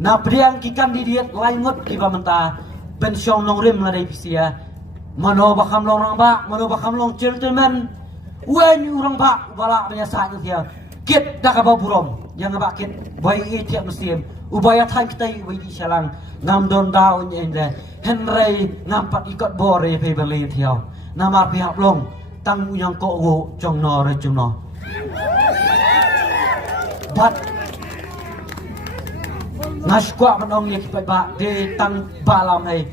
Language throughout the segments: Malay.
na priang ki kandidat laingot ki bamenta pensiong nong rim la dai pisia mano bakam long rang ba mano bakam long gentleman wen urang ba bala biasa nya kit dak ba burom yang ba kit boy etiak muslim ubaya thai kitai wi di salang ngam don daun ende henry ngampat ikut bore pe beli thiau nama pihak long tang yang ko go chong no re chung no bat Naskwa manong ni kipai ba de tang balam hai.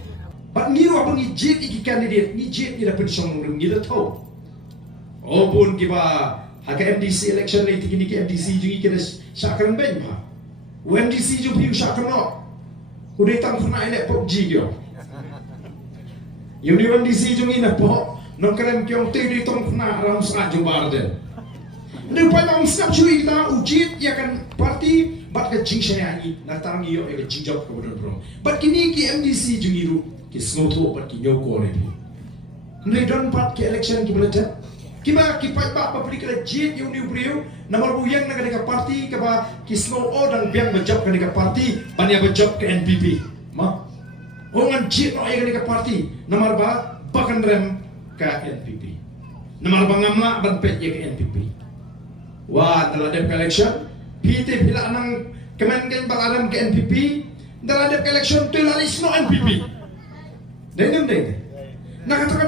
But ni ro bang ijit iki candidate ni jit ni dapat song rum ni da tho. Oh pun ki ba ha ka MDC election ni tiki ni ki MDC jungi ke sakran ben ba. MDC jung piu sakran no. Ku de tang khna ele pop ji gyo. Yuni MDC jungi na po non karam kyong te de tong khna ram sa jung bar den. Ni pa long snap chui ta ujit ya kan parti bat ka jing shaya ni na tang yo e jing job ko bodon bro bat kini ki MDC jungiru ki snotho bat ki nyoko re bi ndai don pat ki election ki bulata ki ba ki pa public la jit yu ni brio namar bu yang na ka parti ka ba ki snow o dan biang ba job ka parti banya ba job ke NPP ma ongan jit no ai ka parti namar ba bakan rem ka NPP namar ba ngamla ban pet ye ke NPP wah telah ada election PT bila nang kemenken baladam ke NPP dalam ada election tu lalis no NPP dengan deng nak kata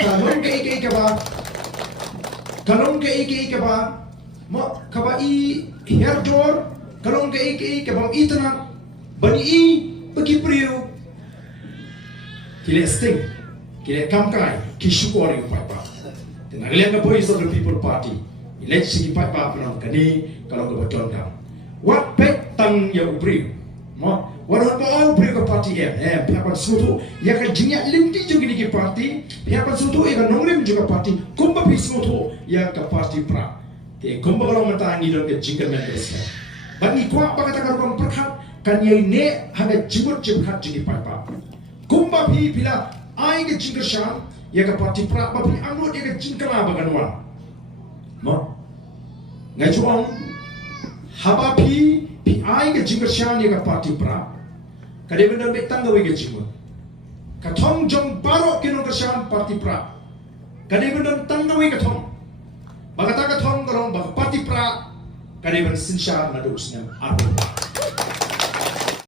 kalong ke ike ba kalong ke ike ba mo kaba I herjor kalong ke ike ba itna bani I pergi priu kile sting kile kamkai kishukori pa tenang lihat ke Voice of the People Party election ki pat pa penang kani kalau ke betul dah what pek tang ya ubri mo waron ba ubri ke parti pihak sutu ya ka jingya linti juga ni ki parti pihak sutu ya ka nongrim juga parti kumba pi sutu ya ka parti pra te kumba kalau mentangi don ke jingkan members bagi kwa ba kata kan perkhat kan ye ne haga jibut jibhat jingi pat pa kumba pi bila ai ke jingka sham ya ka parti pra ba pi anut ya ka jingkala ba kanwan mo ngai chuang haba pi ai ke jingka shan ya ka parti pra kade benar betang gawe ke jingka ka thong jong baro kino ka shan parti pra kade benar tang gawe ka thong bagata ka thong garong ba parti pra kade ben sin shan na dus nyam arbo